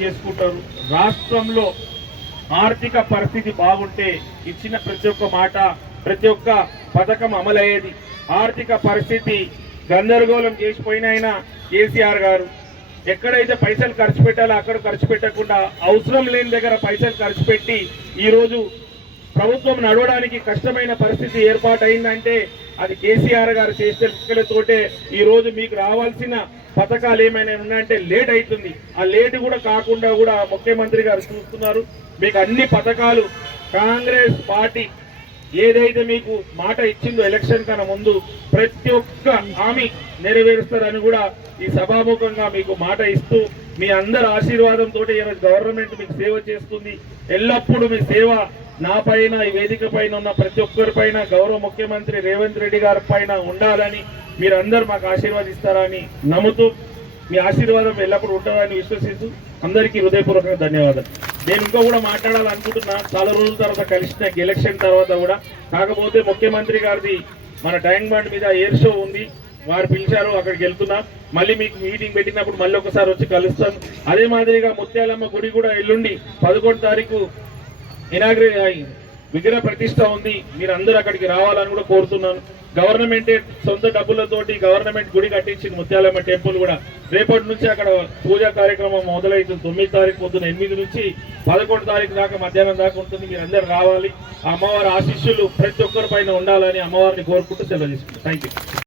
చేసుకుంటారు. రాష్ట్రంలో ఆర్థిక పరిస్థితి బాగుంటే ఇచ్చిన ప్రతి ఒక్క మాట ప్రతి ఒక్క పథకం అమలయ్యేది. ఆర్థిక పరిస్థితి గందరగోళం చేసిపోయినైనా కేసీఆర్ గారు ఎక్కడైతే పైసలు ఖర్చు పెట్టాలో అక్కడ ఖర్చు పెట్టకుండా అవసరం లేని దగ్గర పైసలు ఖర్చు పెట్టి ఈరోజు ప్రభుత్వం నడవడానికి కష్టమైన పరిస్థితి ఏర్పాటైందంటే అది కేసీఆర్ గారు చేసే లెక్కలతోటే ఈరోజు మీకు రావాల్సిన పథకాలు ఏమైనా ఉన్నాయంటే లేట్ అవుతుంది. ఆ లేట్ కూడా కాకుండా కూడా ముఖ్యమంత్రి గారు చూస్తున్నారు. మీకు అన్ని పథకాలు కాంగ్రెస్ పార్టీ ఏదైతే మీకు మాట ఇచ్చిందో ఎలక్షన్ కన్నా ముందు ప్రతి ఒక్క హామీ నెరవేరుస్తారని కూడా ఈ సభాముఖంగా మీకు మాట ఇస్తూ మీ అందరి ఆశీర్వాదంతో ఈరోజు గవర్నమెంట్ మీకు సేవ చేస్తుంది. ఎల్లప్పుడూ మీ సేవ నా పైన ఈ వేదిక పైన ఉన్న ప్రతి ఒక్కరి పైన గౌరవ ముఖ్యమంత్రి రేవంత్ రెడ్డి గారి పైన ఉండాలని మీరందరూ మాకు ఆశీర్వాదిస్తారని నమ్ముతూ మీ ఆశీర్వాదం ఎల్లప్పుడూ ఉంటుందని విశ్వసిస్తూ అందరికీ హృదయపూర్వకంగా ధన్యవాదాలు. నేను ఇంకా కూడా మాట్లాడాలనుకుంటున్నా, చాలా రోజుల తర్వాత కలిసిన ఎలక్షన్ తర్వాత కూడా. కాకపోతే ముఖ్యమంత్రి గారిది మన ట్యాంక్ బండ్ మీద ఎయిర్ షో ఉంది, వారు పిలిచారు, అక్కడికి వెళ్తున్నా. మళ్ళీ మీకు మీటింగ్ పెట్టినప్పుడు మళ్ళీ ఒకసారి వచ్చి కలుస్తాను. అదే మాదిరిగా ముత్యాలమ్మ గుడి కూడా ఎల్లుండి 11వ తారీఖు విగ్రహ ప్రతిష్ట ఉంది, మీరు అందరూ అక్కడికి రావాలని కూడా కోరుతున్నాను. గవర్నమెంటే సొంత డబ్బులతోటి గవర్నమెంట్ గుడి కట్టించింది ముత్యాలమ్మ టెంపుల్ కూడా. రేపటి నుంచి అక్కడ పూజా కార్యక్రమం మొదలవుతుంది. 9వ తారీఖు పొద్దున 8 నుంచి 11వ తారీఖు దాకా మధ్యాహ్నం దాకా ఉంటుంది. మీరు అందరు రావాలి. ఆ అమ్మవారి ఆశీస్సులు ప్రతి ఒక్కరి పైన ఉండాలని అమ్మవారిని కోరుకుంటూ సెలవు తీసుకుంటాం. Thank you.